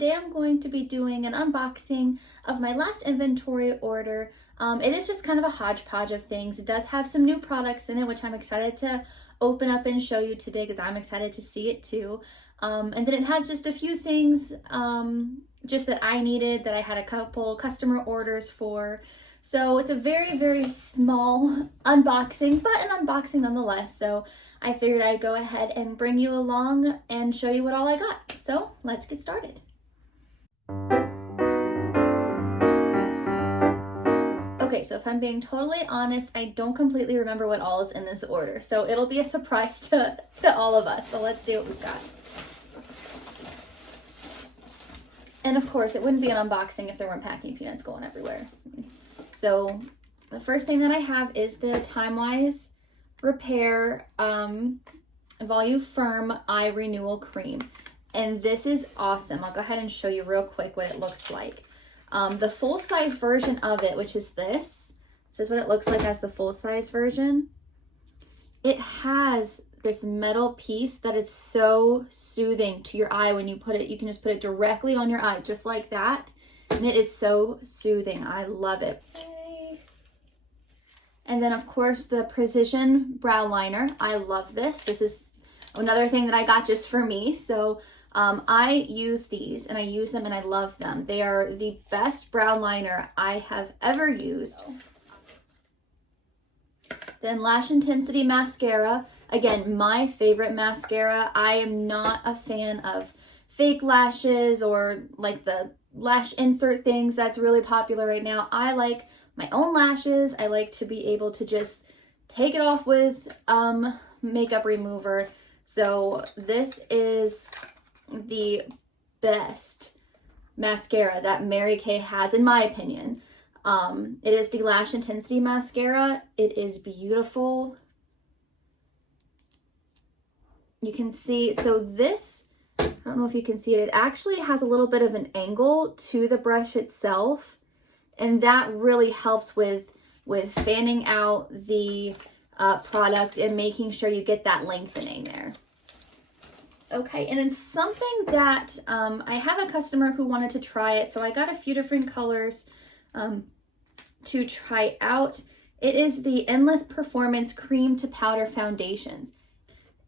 today I'm going to be doing an unboxing of my last inventory order. It is just kind of a hodgepodge of things. It does have some new products in it, which I'm excited to open up and show you today because I'm excited to see it too. And then it has just a few things just that I needed, that I had a couple customer orders for. So it's a very, very small unboxing, but an unboxing nonetheless. So I figured I'd go ahead and bring you along and show you what all I got. So let's get started. Okay, so if I'm being totally honest, I don't completely remember what all is in this order. So it'll be a surprise to all of us. So let's see what we've got. And of course, it wouldn't be an unboxing if there weren't packing peanuts going everywhere. So the first thing that I have is the Time-Wise Repair volu-firm eye renewal cream. And this is awesome. I'll go ahead and show you real quick what it looks like. The full-size version of it, which is this is what it looks like as the full-size version. It has this metal piece that is so soothing to your eye when you put it. You can just put it directly on your eye, just like that. And it is so soothing. I love it. And then, of course, the Precision Brow Liner. I love this. This is another thing that I got just for me. So I use these, and I use them, and I love them. They are the best brow liner I have ever used. Then Lash Intensity Mascara. Again, my favorite mascara. I am not a fan of fake lashes or like the lash insert things that's really popular right now. I like my own lashes. I like to be able to just take it off with makeup remover. So this is the best mascara that Mary Kay has, in my opinion. It is the Lash Intensity Mascara. It is beautiful. You can see, so this, I don't know if you can see it, it actually has a little bit of an angle to the brush itself. And that really helps with fanning out the product and making sure you get that lengthening there. Okay, and then something that I have a customer who wanted to try it, so I got a few different colors to try out. It is the Endless Performance Cream to Powder Foundations.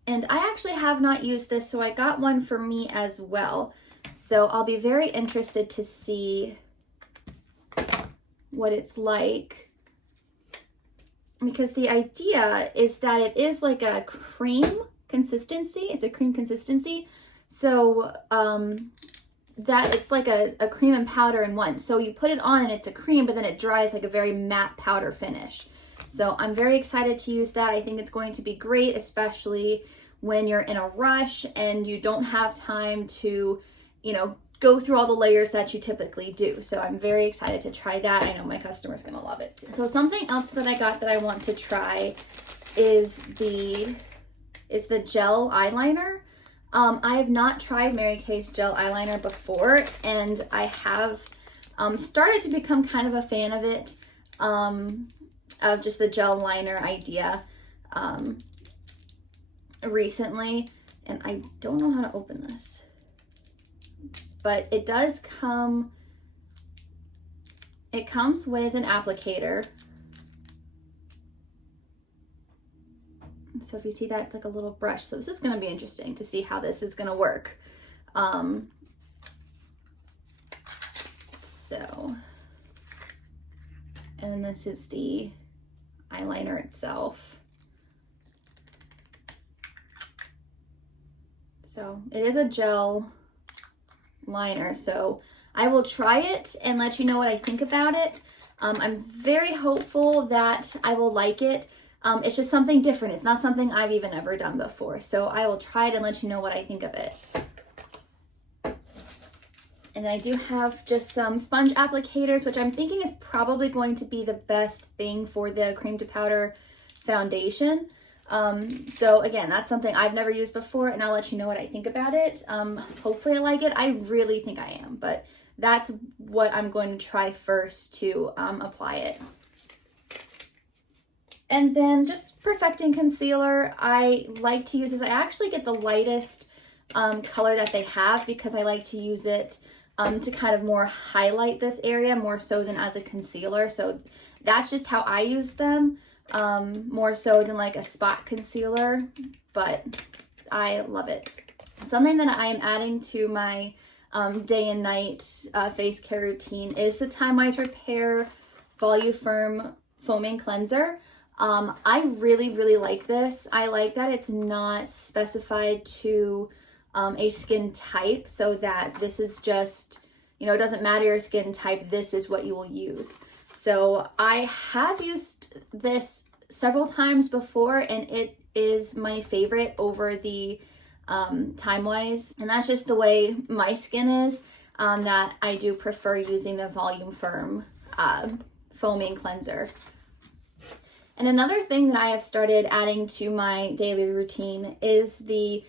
And I actually have not used this, so I got one for me as well. So I'll be very interested to see what it's like, because the idea is that it is like a cream consistency. It's a cream consistency. So that it's like a cream and powder in one. So you put it on and it's a cream, but then it dries like a very matte powder finish. So I'm very excited to use that. I think it's going to be great, especially when you're in a rush and you don't have time to, you know, go through all the layers that you typically do. So I'm very excited to try that. I know my customer's gonna love it. So something else that I got that I want to try is the gel eyeliner. I have not tried Mary Kay's gel eyeliner before, and I have started to become kind of a fan of it, of just the gel liner idea recently. And I don't know how to open this, but it does come, it comes with an applicator. So if you see that, it's like a little brush. So this is going to be interesting to see how this is going to work. So, and then this is the eyeliner itself. So it is a gel liner. So I will try it and let you know what I think about it. I'm very hopeful that I will like it. It's just something different. It's not something I've even ever done before. So I will try it and let you know what I think of it. And I do have just some sponge applicators, which I'm thinking is probably going to be the best thing for the cream to powder foundation. So again, that's something I've never used before, and I'll let you know what I think about it. Hopefully I like it. I really think I am, but that's what I'm going to try first to apply it. And then just perfecting concealer. I like to use this. I actually get the lightest color that they have because I like to use it to kind of more highlight this area more so than as a concealer. So that's just how I use them, more so than like a spot concealer, but I love it. Something that I am adding to my day and night face care routine is the Time Wise Repair Volu-firm Foaming Cleanser. I really like this. I like that it's not specified to a skin type, so that this is just, you know, it doesn't matter your skin type, this is what you will use. So I have used this several times before, and it is my favorite over the Time Wise, and that's just the way my skin is, that I do prefer using the Volu-firm foaming cleanser. And another thing that I have started adding to my daily routine is the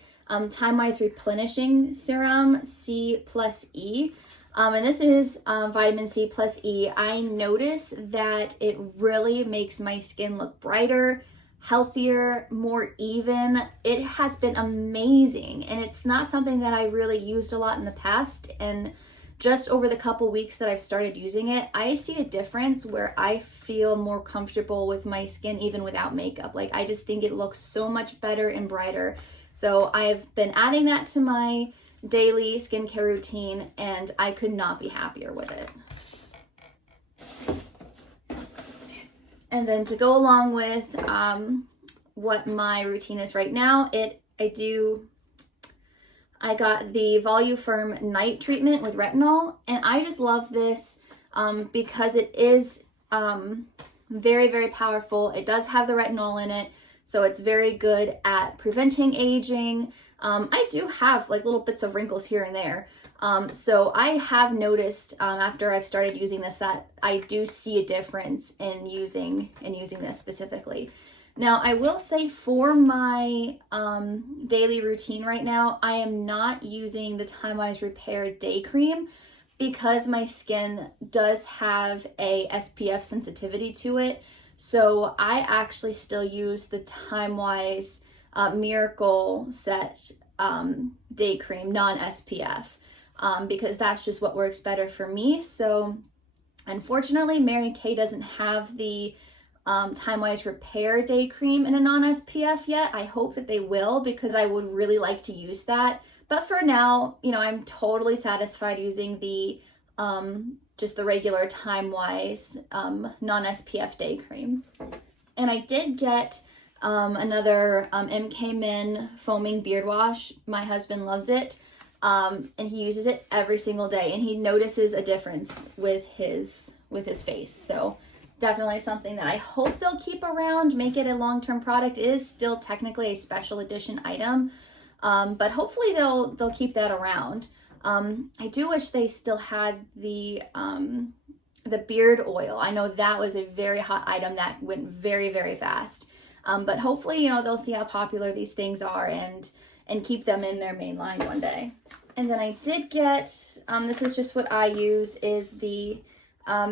Time Wise Replenishing Serum C plus E. And this is vitamin C plus E. I notice that it really makes my skin look brighter, healthier, more even. It has been amazing, and it's not something that I really used a lot in the past, and just over the couple weeks that I've started using it, I see a difference where I feel more comfortable with my skin even without makeup. Like, I just think it looks so much better and brighter. So I've been adding that to my daily skincare routine, and I could not be happier with it. And then to go along with what my routine is right now, I got the Volu-firm night treatment with retinol, and I just love this because it is very powerful. It does have the retinol in it, so it's very good at preventing aging. I do have like little bits of wrinkles here and there. So I have noticed after I've started using this that I do see a difference in using this specifically. Now, I will say for my daily routine right now, I am not using the Time Wise Repair Day Cream because my skin does have a SPF sensitivity to it. So I actually still use the Time Wise Miracle Set Day Cream, non-SPF, because that's just what works better for me. So unfortunately, Mary Kay doesn't have the Time Wise Repair Day Cream in a non-SPF yet. I hope that they will, because I would really like to use that. But for now, you know, I'm totally satisfied using the just the regular Time Wise non-SPF Day Cream. And I did get another MK Min foaming beard wash. My husband loves it, and he uses it every single day, and he notices a difference with his face. So definitely something that I hope they'll keep around, make it a long-term product. It is still technically a special edition item, but hopefully they'll keep that around. I do wish they still had the beard oil. I know that was a very hot item that went very fast. But hopefully, you know, they'll see how popular these things are and keep them in their main line one day. And then I did get, this is just what I use, is the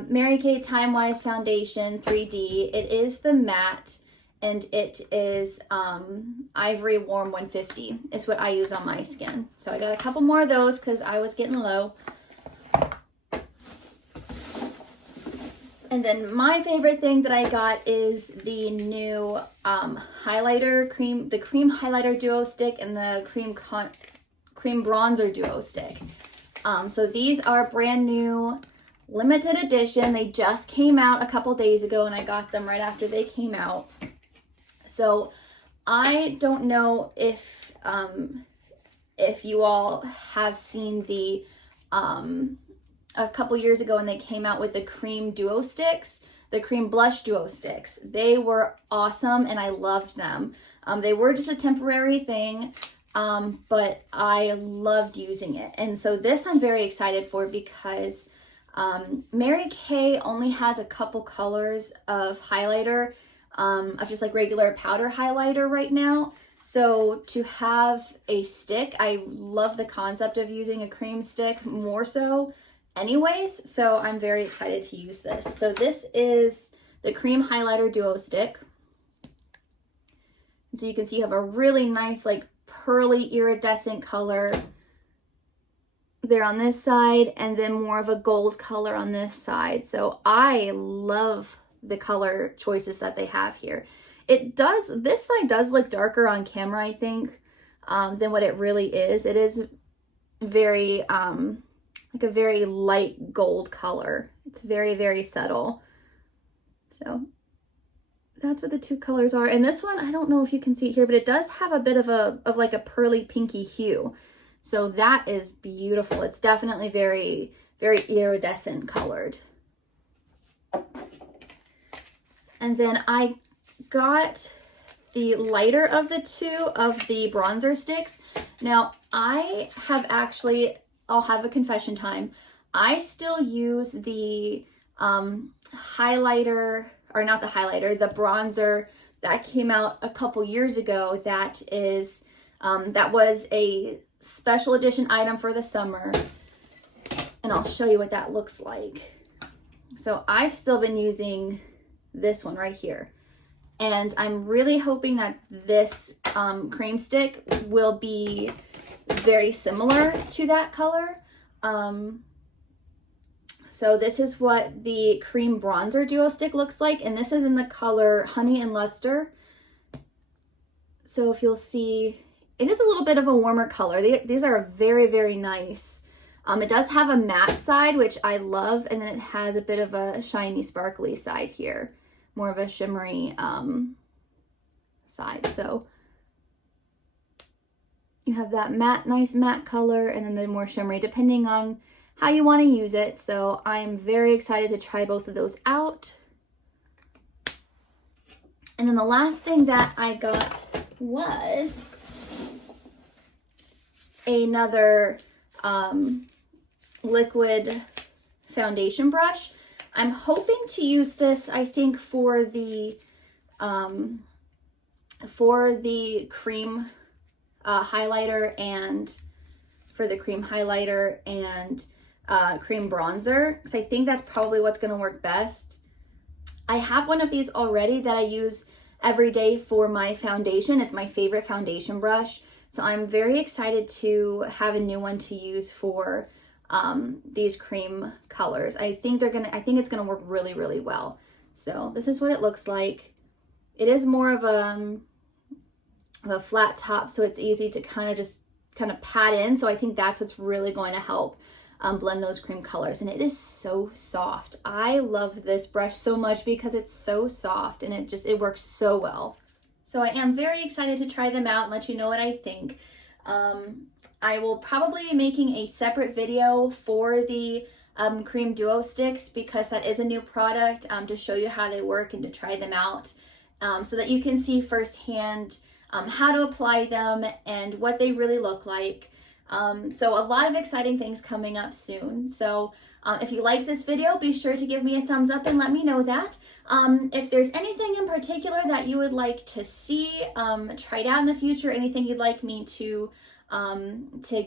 Mary Kay Time Wise Foundation 3D. It is the matte, and it is Ivory Warm 150 is what I use on my skin. So I got a couple more of those because I was getting low. And then my favorite thing that I got is the new highlighter cream, the cream highlighter duo stick and the cream bronzer duo stick. So these are brand new, limited edition. They just came out a couple days ago, and I got them right after they came out. So I don't know if you all have seen the a couple years ago when they came out with the cream duo sticks, the cream blush duo sticks. They were awesome, and I loved them. They were just a temporary thing, but I loved using it. And so this I'm very excited for, because Mary Kay only has a couple colors of highlighter, of just like regular powder highlighter right now. So to have a stick, I love the concept of using a cream stick more so anyways, so I'm very excited to use this. So this is the cream highlighter duo stick. And so you can see you have a really nice like pearly iridescent color there on this side, and then more of a gold color on this side. So I love the color choices that they have here. This side does look darker on camera, I think, than what it really is. It is very, like a very light gold color. It's very, very subtle. So that's what the two colors are. And this one, I don't know if you can see it here, but it does have a bit of like a pearly pinky hue. So that is beautiful. It's definitely very, very iridescent colored. And then I got the lighter of the two of the bronzer sticks. Now I have actually, I'll have a confession time. I still use the highlighter, or not the highlighter, the bronzer that came out a couple years ago. That is, that was a special edition item for the summer. And I'll show you what that looks like. So I've still been using this one right here. And I'm really hoping that this cream stick will be very similar to that color. So this is what the cream bronzer duo stick looks like, and this is in the color Honey and Luster. So if you'll see, it is a little bit of a warmer color. These are very, very nice. It does have a matte side, which I love, and then it has a bit of a shiny, sparkly side here, more of a shimmery side. So you have that matte, nice matte color, and then the more shimmery, depending on how you want to use it. So I'm very excited to try both of those out. And then the last thing that I got was another liquid foundation brush. I'm hoping to use this, I think, for the cream highlighter and cream bronzer, because I think that's probably what's going to work best. I have one of these already that I use every day for my foundation. It's my favorite foundation brush. So I'm very excited to have a new one to use for these cream colors. I think it's gonna work really, really well. So this is what it looks like. It is more of a flat top, so it's easy to kind of pat in. So I think that's what's really going to help blend those cream colors. And it is so soft. I love this brush so much because it's so soft and it works so well. So I am very excited to try them out and let you know what I think. I will probably be making a separate video for the cream duo sticks, because that is a new product, to show you how they work and to try them out, so that you can see firsthand how to apply them and what they really look like. So a lot of exciting things coming up soon. So if you like this video, be sure to give me a thumbs up and let me know that. If there's anything in particular that you would like to see tried out in the future, anything you'd like me to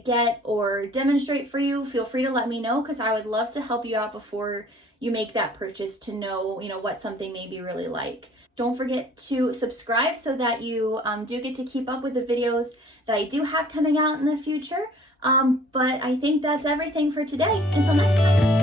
get or demonstrate for you, feel free to let me know, because I would love to help you out before you make that purchase, to know, what something may be really like. Don't forget to subscribe so that you do get to keep up with the videos that I do have coming out in the future. But I think that's everything for today. Until next time.